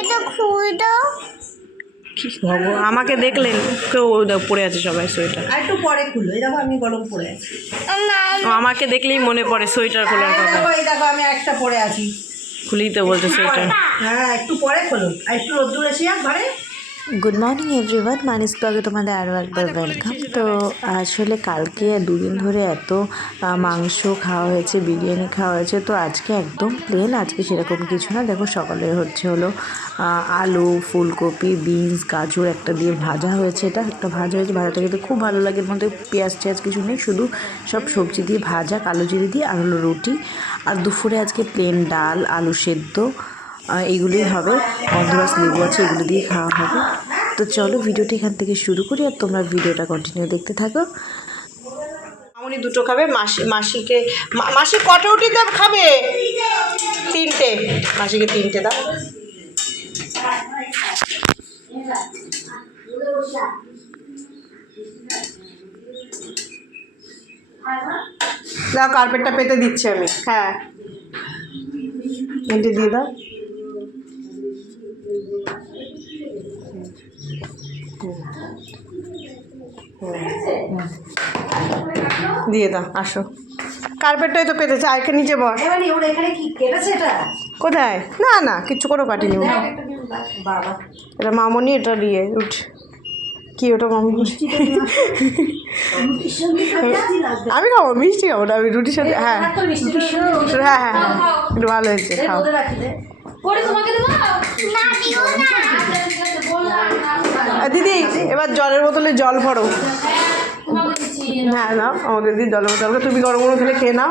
এটা খুলে দাও। কি হবো, আমাকে দেখলেন কেউ পড়ে আছে সবাই সোয়েটার। আর একটু পরে খুলো, এই দেখো আমি গরম পরে আছি। আমাকে দেখলেই মনে পড়ে সোয়েটার খোলার কথা। এই দেখো আমি একটা পরে আছি। খুলেই তো বলছে সোয়েটার। হ্যাঁ একটু পরে খোলো, আর একটু রোদ্দুর এসে যাক ঘরে। গুড মর্নিং এভরিওয়ান, মানিস ব্লগে তোমাদের আরও একবার ওয়েলকাম। তো আসলে কালকে দুদিন ধরে এত মাংস খাওয়া হয়েছে, বিরিয়ানি খাওয়া হয়েছে, তো আজকে একদম প্লেন, আজকে সেরকম কিছু না। দেখো সকালে হলো আলু, ফুলকপি, বিনস, গাজর একটা দিয়ে ভাজা হয়েছে। এটা একটা ভাজা হয়েছে, ভাজাটা খেতে খুব ভালো লাগে। এর মধ্যে পেঁয়াজ টেয়াজ কিছু নেই, শুধু সব সবজি দিয়ে ভাজা, কালো জিরে দিয়ে, আর হলো রুটি। আর দুপুরে আজকে প্লেন ডাল, আলু সেদ্ধ, এইগুলোই হবে। গন্ধরাস লেবু আছে, এগুলো দিয়ে খাওয়া হবে। তো চলো ভিডিওটা এখান থেকে শুরু করি, আর তোমরা ভিডিওটা কন্টিনিউ দেখতে থাকো। মামুনি দুটো খাবে, মাসিকে মাসি কটা রুটি দাও খাবে? 3টে। মাসিকে 3টে দাও। দাও, কার্পেটটা পেতে দিচ্ছি আমি। হ্যাঁ এটি দিয়ে দাও। দিয়ে দাও, আসো। কার্পেটটাই তো পেতেছে, আরেকটা নিচে বস। এখানে কি কেটেছে এটা? কোথায়? না না, কিচ্ছু করে কাটিনি। বাবা এটা মামনি, এটা দিয়ে উঠ। কি ওটা মামনি? আমি খাবো, মিষ্টি খাবো না, আমি রুটির সাথে। হ্যাঁ হ্যাঁ হ্যাঁ হ্যাঁ, একটু ভালো হয়েছে, খাও। দিদি এবার জলের বোতলে জল ভরো। হ্যাঁ নাও, আমাদের দিদি জলের বোতল, তুমি গরম গরম খেলে খেয়ে নাও।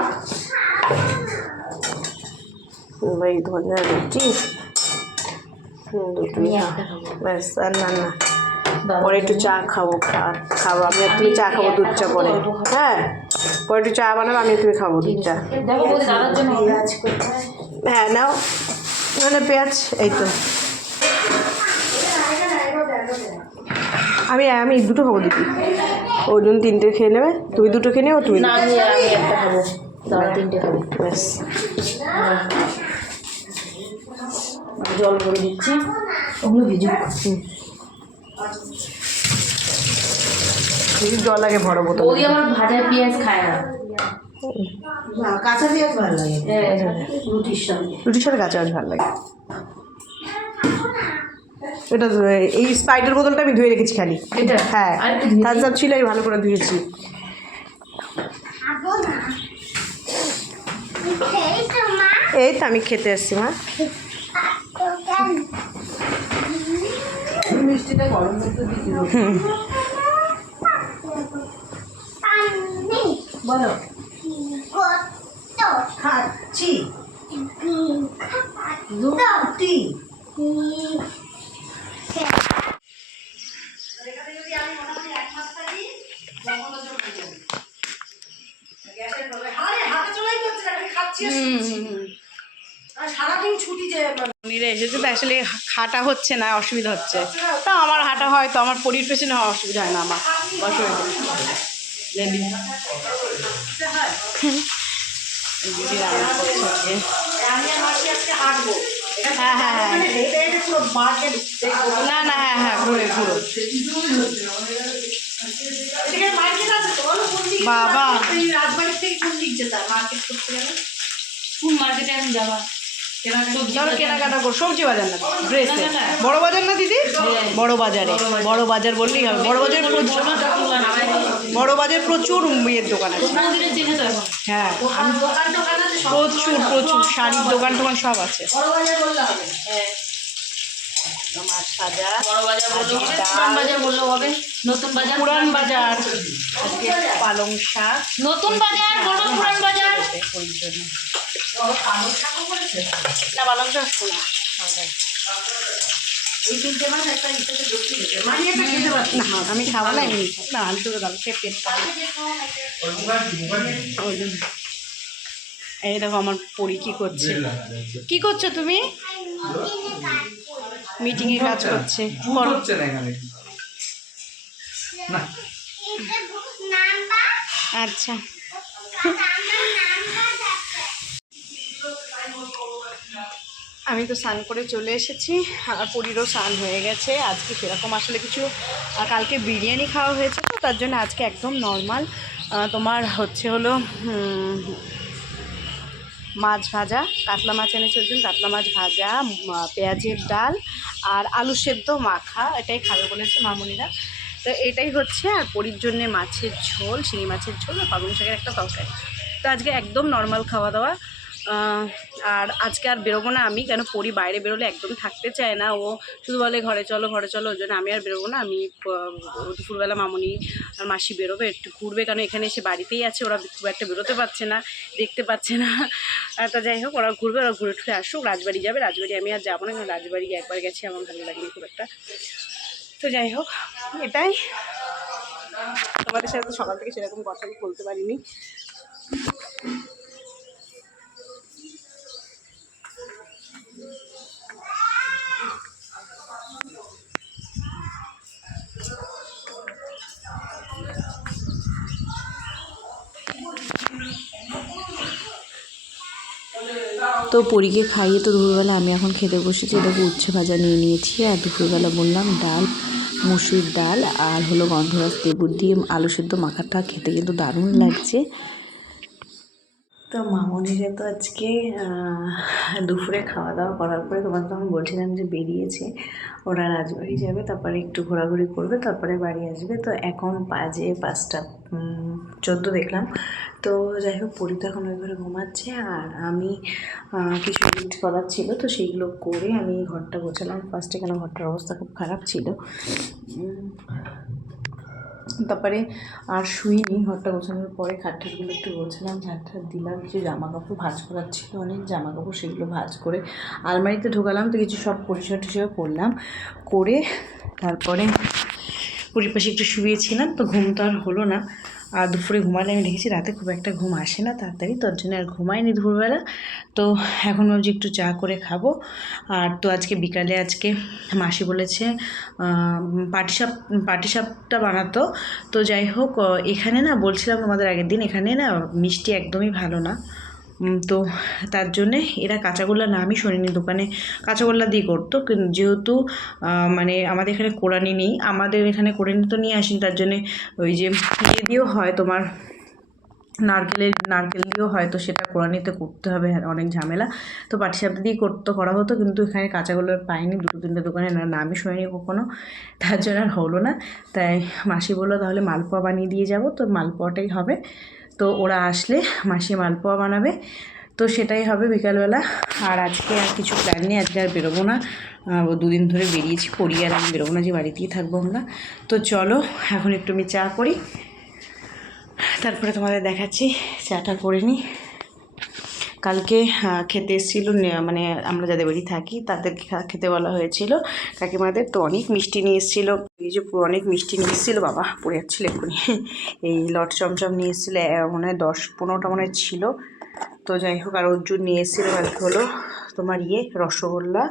এই ধরনের রুটি দুটো, ব্যাস। আর না না, পরে একটু চা খাবো। খাবো আমি আর তুমি চা খাবো, দুধ চা পরে। হ্যাঁ পরে একটু চা বানাবো, আমি তুমি খাবো দুধ চা। হ্যাঁ নাও, মানে পেঁয়াজ, এই তো। আমি দুটো খাবো দিদি, ওই জন্য 3টে খেয়ে নেবে। তুমি দুটো খেয়ে নেবে, তুমি একটা খাবো, 3টে খাবো। ব্যাস। জল ভরে দিচ্ছি, ওগুলো ভিজুক। জল আগে ভরো বোতল। ওই আমার ভাজা পেঁয়াজ খায় না, কাঁচা পেঁয়াজ ভালো লাগে রুটির সঙ্গে। রুটির সাথে কাঁচা ভালো লাগে। এটা এই স্প্রাইটের বোতলটা আমি ধুয়ে রেখেছি খালি। হ্যাঁ তার সব ছিল, আমি ভালো করে ধুয়েছি। এই তো আমি খেতে আসছি মা। মিষ্টিটা গরম করতে দিচ্ছি। বলো খাচ্ছি রুটি। সারাদিন ছুটি যে নিরে এসেছে, তো আসলে হাঁটা হচ্ছে না, অসুবিধা হচ্ছে। তা আমার হাঁটা হয়, তো আমার পরির পেছনে হওয়া অসুবিধা হয় না আমার। বসো দিদি রান্না করছে। হ্যাঁ হ্যাঁ হ্যাঁ, না না, হ্যাঁ হ্যাঁ, ঘুরে ঘুরো। বাবা রাজবাড়ির থেকে কোন দিক যেতে মার্কেট করতে গেলে? কোন মার্কেটে এখন যাবা? ধরো কেনাকাটা করো, সবজি বাজার না, ড্রেস। বড় বাজার না দিদি, বড় বাজারে। বড় বাজার বললেই হবে, বড় বাজারে বড় বাজার প্রচুর মেয়ের দোকান আছে। হ্যাঁ প্রচুর প্রচুর শাড়ির দোকান টোকান সব আছে। আমার সাজা নতুন বাজার, পুরান বাজার, আজকে পালং শাক, নতুন বাজার, পুরান বাজার। ওই জন্য না, পালং শাক শোনা এই 3টে মাস একটা ইচ্ছাতে ঢুকিয়ে দিতে মানে এটা খেতে পারছি না, আমি খাবো না, এমনি না, আমি তো গেল পেট ওই জন্য। এই দেখো আমার পরি কি করছে। কি করছো তুমি? মিটিংয়ে কাজ করছে। আচ্ছা আমি তো স্নান করে চলে এসেছি, আর পরীরও স্নান হয়ে গেছে। আজকে সেরকম আসলে কিছু, কালকে বিরিয়ানি খাওয়া হয়েছে তো তার জন্য আজকে একদম নর্মাল তোমার হলো মাছ ভাজা, কাতলা মাছ এনেছে ওর জন্য কাতলা মাছ ভাজা, পেঁয়াজের ডাল আর আলু সেদ্ধ মাখা, এটাই খাবে বলেছে মামুনিরা। তো এটাই হচ্ছে, আর পরীর জন্যে মাছের ঝোল, শিঙি মাছের ঝোল আর পালং শাকের একটা তরকারি। তো আজকে একদম নর্মাল খাওয়া দাওয়া। আর আজকে আর বেরোবো না আমি, কেন পরী বাইরে বেরোলে একদম থাকতে চায় না, ও শুধু বলে ঘরে চলো ঘরে চলো, ওই জন্য আমি আর বেরোবো না। আমি দুপুরবেলা মামুনি আর মাসি বেরোবে, একটু ঘুরবে, কারণ এখানে এসে বাড়িতেই আছে, ওরা খুব একটা বেরোতে পারছে না, দেখতে পাচ্ছে না। তা যাই হোক, ওরা ঘুরবে, ওরা ঘুরে টুরে আসুক, রাজবাড়ি যাবে। রাজবাড়ি আমি আর যাবো না, কারণ রাজবাড়ি একবার গেছি, আমার ভালো লাগেনি খুব একটা। তো যাই হোক, এটাই। তোমাদের সাথে তো সকাল থেকে সেরকম কথা বলতে পারিনি। তো পরীকে খাইয়ে তো দুপুরবেলা আমি এখন খেতে বসেছি। দেখো উচ্ছে ভাজা নিয়ে নিয়েছি, আর দুপুরবেলা বললাম ডাল, মুসুর ডাল আর গন্ধরাজ লেবু দিয়ে আলু সেদ্ধ মাখাটা খেতে কিন্তু দারুণ লাগছে। তো মামনিরা তো আজকে দুপুরে খাওয়া দাওয়া করার পরে তোমার তখন বলছিলাম যে বেরিয়েছে, ওরা রাজবাড়ি যাবে, তারপরে একটু ঘোরাঘুরি করবে, তারপরে বাড়ি আসবে। তো এখন বাজে 5টা 14 দেখলাম। তো যাই হোক, পরি তো এখন ওই ঘরে ঘুমাচ্ছে, আর আমি কিছু লিস্ট করার ছিল, তো সেইগুলো করে আমি ঘরটা গোছালাম ফার্স্টে, কেন ঘরটার অবস্থা খুব খারাপ ছিল। তারপরে আর শুইনি, ঘরটা গোছানোর পরে খাটটাগুলো একটু গোছালাম, ঝাড় দিলাম, কিছু জামা কাপড় ভাঁজ করার ছিল, অনেক জামা কাপড়, সেগুলো ভাঁজ করে আলমারিতে ঢোকালাম। তো কিছু সব পরিষ্কার টরিষ্কার করলাম, করে তারপরে পরিপাশে একটু শুয়েছিলাম। তো ঘুম তো আর হলো না, আর দুপুরে ঘুমালে আমি দেখেছি রাতে খুব একটা ঘুম আসে না তাড়াতাড়ি, তোর জন্য আর ঘুমাইনি দুপুরবেলা। তো এখন ভাবছি একটু চা করে খাবো। আর তো আজকে বিকালে মাসি বলেছে পাটিসাপটা বানাতো। তো যাই হোক, এখানে না বলছিলাম তোমাদের আগের দিন, এখানে না মিষ্টি একদমই ভালো না। তো তার জন্যে এরা কাঁচাগোল্লা নামই শোনেনি, দোকানে কাঁচাগোল্লা দিয়ে করতো, যেহেতু মানে আমাদের এখানে কোরানি নেই, আমাদের এখানে কোরানি তো নিয়ে আসেনি, তার জন্যে ওই যে ইয়ে দিয়েও হয় তোমার নারকেল দিয়েও হয়, তো সেটা কোরানিতে করতে হবে, অনেক ঝামেলা। তো পাটিসাপটা দিয়ে করা হতো, কিন্তু এখানে কাঁচাগোল্লা পাইনি, 2-3টে দোকানে নামই শোনেনি কখনো, তার জন্য আর হলো না। তাই মাসি বললো তাহলে মালপোয়া বানিয়ে দিয়ে যাব, তো মালপোয়াটাই হবে। তো ওরা আসলে মাসি মালপোয়া বানাবে, তো সেটাই হবে বিকালবেলা। আর আজকে আর কিছু প্ল্যান নেই, আজকে আর বেরোবো না, 2 দিন ধরে বেরিয়েছি, পড়ি আর আমি বেরোবো না, যে বাড়িতেই থাকবো আমরা। তো চলো এখন একটু আমি চা করি, তারপরে তোমাদের দেখাচ্ছি। চাটা করে নিই। কালকে খেতে এসেছিলো, মানে আমরা যাদের বাড়ি থাকি তাদেরকে খেতে বলা হয়েছিল কাকিমাদের, তো অনেক মিষ্টি নিয়ে এসেছিলো, এই যে অনেক মিষ্টি নিয়ে এসেছিলো, বাবা পড়ে যাচ্ছিলো এক্ষুনি, এই লট চমচম নিয়ে এসেছিলো, মনে হয় 10-15টা মনে হয় ছিল। তো যাই হোক, আর অর্জুন নিয়ে এসেছিলো কালকে হলো তোমার রসগোল্লা,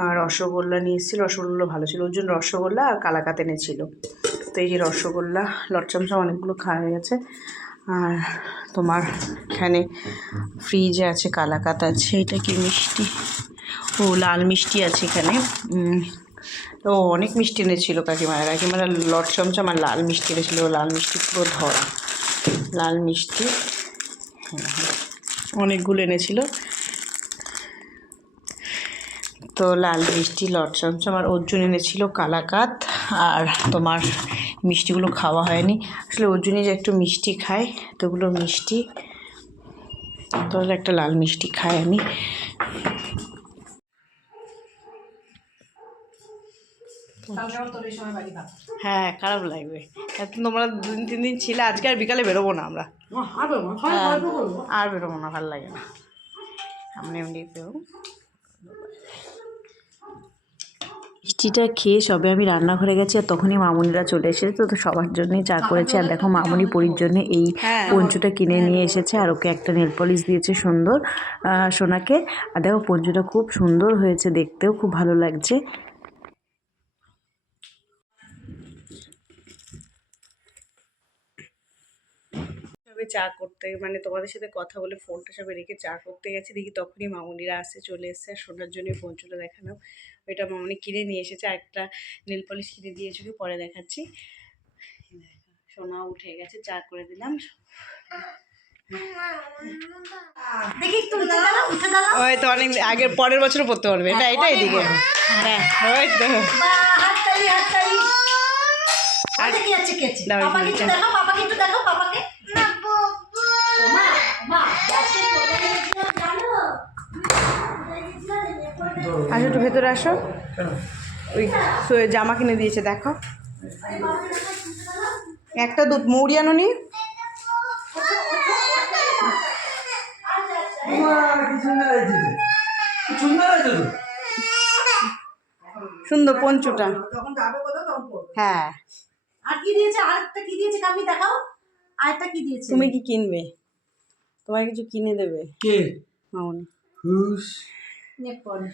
আর রসগোল্লা নিয়ে এসেছিলো, রসগোল্লা ভালো ছিল। অর্জুন রসগোল্লা আর কালাকাত এনেছিল। তো এই যে রসগোল্লা, লট চমচম অনেকগুলো খাওয়া হয়ে গেছে। আর তোমার এখানে ফ্রিজে আছে কালাকাত আছে, এটা কি মিষ্টি, ও লাল মিষ্টি আছে এখানে। তো অনেক মিষ্টি এনেছিল কাকিমারা লট চমচম আর লাল মিষ্টি এনেছিল, লাল মিষ্টি পুরো ধরা লাল মিষ্টি, অনেকগুলো এনেছিল। তো লাল মিষ্টি, লট চমচম, আর অর্জুন এনেছিল কালাকাত। আর তোমার মিষ্টিগুলো খাওয়া হয়নি, আসলে অর্জুনে যে একটু মিষ্টি খায়, তো ওগুলো মিষ্টি, তাহলে একটা লাল মিষ্টি খাই আমি। হ্যাঁ, খারাপ লাগবে, এত তোমরা 2-3 দিন ছিলে, আজকে আর বিকালে বেরোবো না আমরা, আর বেরোবো না, ভালো লাগে না, এমনিতেও। মিষ্টিটা খেয়ে সবে আমি রান্নাঘরে গেছি, আর তখনই মামুনিরা চলে এসেছে। তো সবার জন্যই চা করেছে। আর দেখো মামুনি পরির জন্য এই পঞ্চুটা কিনে নিয়ে এসেছে, আর ওকে একটা নেল পলিশ দিয়েছে সুন্দর, সোনাকে। আর দেখো পঞ্চুটা খুব সুন্দর হয়েছে, দেখতেও খুব ভালো লাগছে। আমি চা করতে মানে তোমাদের সাথে কথা বলে ফোনটা সব রেখে চা করতে গেছি, দেখি তখনই মামুনিরা চলে এসছে। আর সোনার জন্য পৌঁছলো দেখালাম, ওইটা মামুনি কিনে নিয়ে এসেছে। আর একটা নেল পলিশ কিনে দিয়েছে, পরে দেখাচ্ছি। সোনা উঠে গেছে, চা করে দিলাম। দেখি একটু উঠে দাঁড়াও, উঠে দাঁড়াও। ওই তো অনেক আগের পরের বছরও পড়তে পারবে, এটা এটা এদিকে। হ্যাঁ ওই তো হাততালি হাততালি। আর কি আছে কি আছে? দাও, পাপাকে একটু দেখো, পাপাকে একটু দেখো, পাপাকে। না বাবা ও মা মা আজকে কোথায় গেছিলাম জানো? আসো একটু ভেতরে আসো। ওই জামা কিনে দিয়েছে দেখো, একটা দুধ মৌরি আনোনি। সুন্দর পঞ্চুটা। হ্যাঁ আর কি দিয়েছে? আরেকটা কি দিয়েছে কামি দেখাও। আরেকটা কি দিয়েছে? তুমি কি কিনবে? তোমার কিছু কিনে দেবে কে? মামুনি। হুস। নে পড়ে।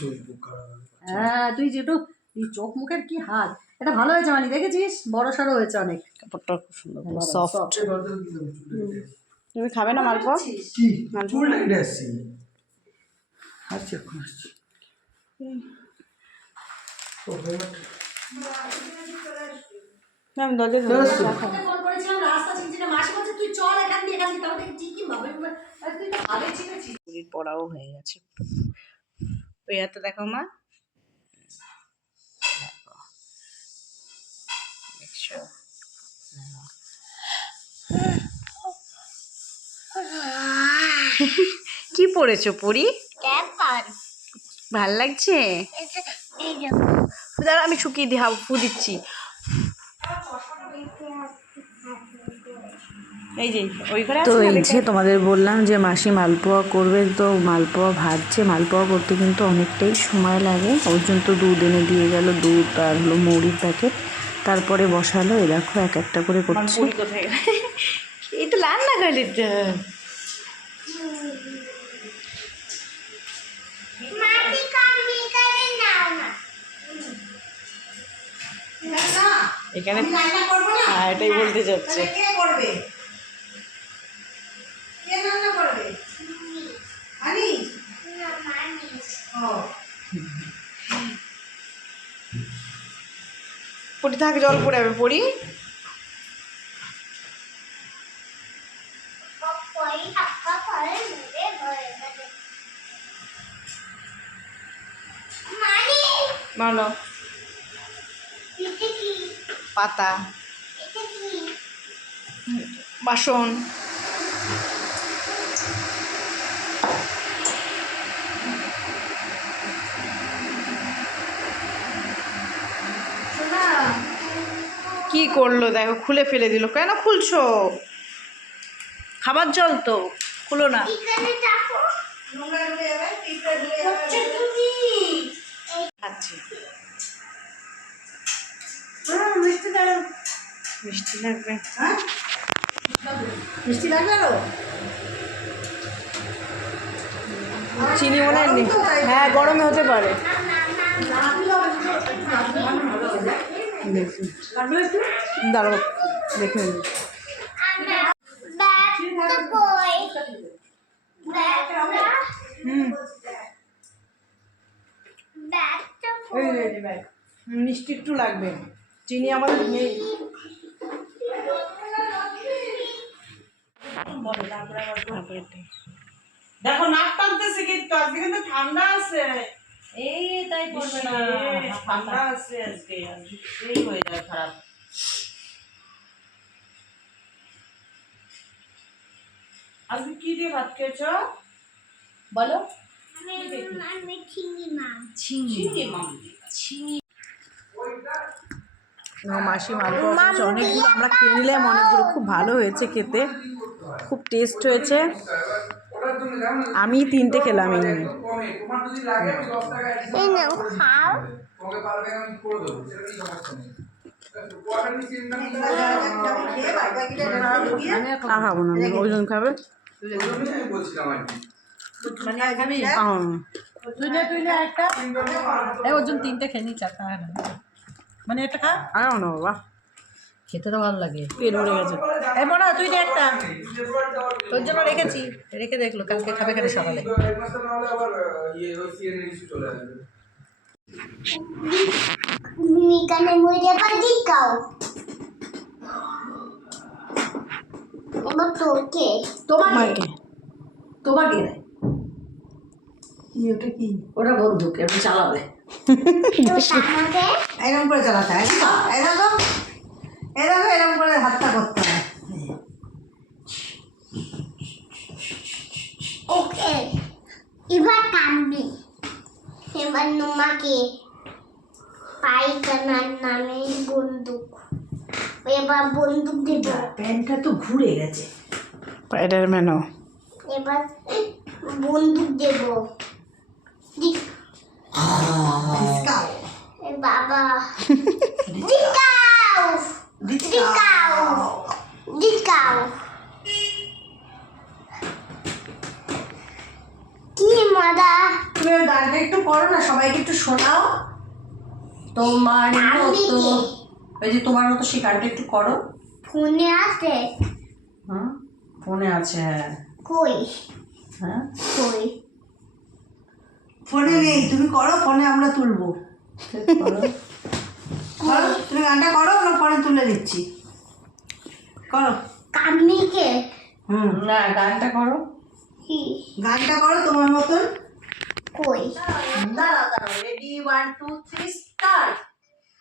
শরীর খুব খারাপ হয়ে গেছে। হ্যাঁ তুই যেটু এই চোখ মুখের কি হাল। এটা ভালো হয়েছে মানে দেখেছিস? বড় সড়ো হয়েছে অনেক। কাপড়টা খুব সুন্দর বড়, সফট। soft। এই বালতিতে কি দেবো চুলে? তুমি খাবে না মালপোয়া? কি? চুলটা কেটে আসছি। আসছি এখন আসছি। ও ভাই না, আমি দরজা ফোন করেছিলাম রাস্তা চিনছিনা, মাসি বলছে তুই চল এখান দিয়ে তাহলে ঠিকই হবে। আর তুই তো ভালো চিনেছিস। পুরীর পড়াও হয়ে গেছে। ওই হাতে দেখো মা, দেখছো? কি পড়েছো পরি? ক্যাপার ভাল লাগছে? এই যে দাঁড়া আমি শুকিয়ে দিই, ফু দিচ্ছি। এই যে ওই ঘরে তো আছে না, এই দেখে যে তোমাদের বললাম যে মাসি মালপোয়া করবে, তো মালপোয়া ভাজছে। মালপোয়া করতে কিন্তু অনেকটাই সময় লাগে, ওই জন্য তো দুধ এনে দিয়ে গেল, দুধ আর হলো মৌরির প্যাকেট। তারপরে বসালো, এ দেখো এক একটা করে আমার করছে। পুরি কোথায় গেল? এই তো রান্না করলি তো। মাটি কাটবি করে নাও না এখানে রান্না করবো না। হ্যাঁ এটাই বলতে চাচ্ছে। কে করবে? কে রান্না করবে? আমি। না মানিস ও পরি থাক, জল পড়ে যাবে পরি। কই টাকা করে মেরে ঘরে গেছে মানি ভালো এটা কি পাতা, এটা কি বাসন। শোনা কি করলো দেখো, খুলে ফেলে দিল। কেন খুলছো? খাবার জল তো, খুলো না। এখানে দেখো নোংরা হয়ে যাবে, পিঁপড়ে হয়ে যাবে। হচ্ছে তুমি আচ্ছা মিষ্টি দাও। মিষ্টি লাগবে। হ্যাঁ মিষ্টি লাগবে আরো? চিনি মনে হয় নেই। হ্যাঁ গরমে হতে পারে। দাঁড়াও দেখে নিই। ব্যাগটা কই ব্যাগটা ব্যাগটা এই যে, এই যে ব্যাগ। মিষ্টি একটু লাগবে, চিনি আমাদের নেই। দেখো নাক টানতেছে কিন্তু আজকে কিন্তু ঠান্ডা আছে। এই তাই পড়বে না। ঠান্ডা আছে আজকে, এই হয়ে যায় খারাপ। আজকে কি দিয়ে ভাত খেয়েছ বলো। আমি চিনি মাম চিংড়ি মাসি মালপোয়া করেছে অনেকগুলো, আমরা খেয়ে নিলাম অনেকগুলো। খুব ভালো হয়েছে খেতে, খুব টেস্ট হয়েছে। আমি 3টে খেলাম এই নিয়ে। এই নাও খাও আর খাবো না, ওই জন্য খাবে। মানে খাবি? তুই নে একটা। এই ওর জন্য 3টে খেয়ে নি, 4টা হয় না। মানে এটা খা। আর না বাবা, খেতে তো ভালো লাগে। পেট ভরে গেছে। এই মনে তুই যে একটা তোর জন্য রেখেছি, রেখে দেখলো কালকে খাবে কেন সকালে। মিকানে মুড়ে পাজি কাও এবার তোকে তোমাকে তোমাকে দেয়। ওটা কি? ওটা বন্দুক, এমনি চালাবে। তো আমাকে এরকম করে চালাতে হয়, এরকম এরকম এরকম করে হাতটা করতে হয়। ওকে এবার কামবি এবার তোমাকে পাইকানার নামে বন্দুক এবার বন্দুক দেব প্যান্টটা তো ঘুরে গেছে। স্পাইডারম্যানও। এবার বন্দুক দেব এ বাবা দিকাও দিকাও দিকাও কি মজা তুমি ওই গানটা একটু করো না, সবাইকে একটু শোনাও। তোমার মতো, ওই যে তোমার মতো সেই গানটা একটু করো। ফোনে আছে হ্যাঁ ফোনে আছে। হ্যাঁ কই হ্যাঁ কই ফোনে নেই, তুমি করো, ফোনে আমরা তুলবো। করো। করো, তুমি গানটা করো, আমরা ফোনে তুলে দিচ্ছি। করো। কামিকে না গানটা করো। কি গানটা করো তোমার মতন। কই দাঁড়াও দাঁড়াও, রেডি 1 2 3 স্টার্ট।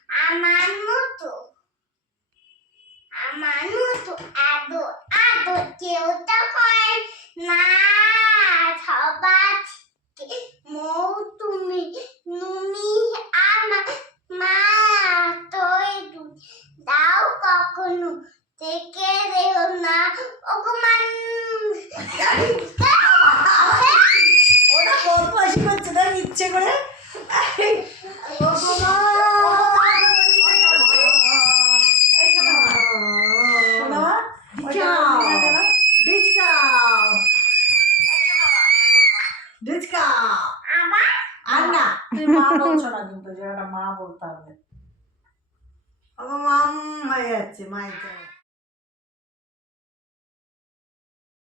আমার মতো আদো আদো কেউ তো কয় না সবার মৌ তুমি তুমি আমার মা তোই দাও কখনো থেকে দেও না অপমান ওরা বদমাশি করছে না ইচ্ছে করে। আর না তুই মা বলছো না কিন্তু, যে ওটা মা বলতে হবে। মাম হয়ে যাচ্ছে মায়ের জায়গায়।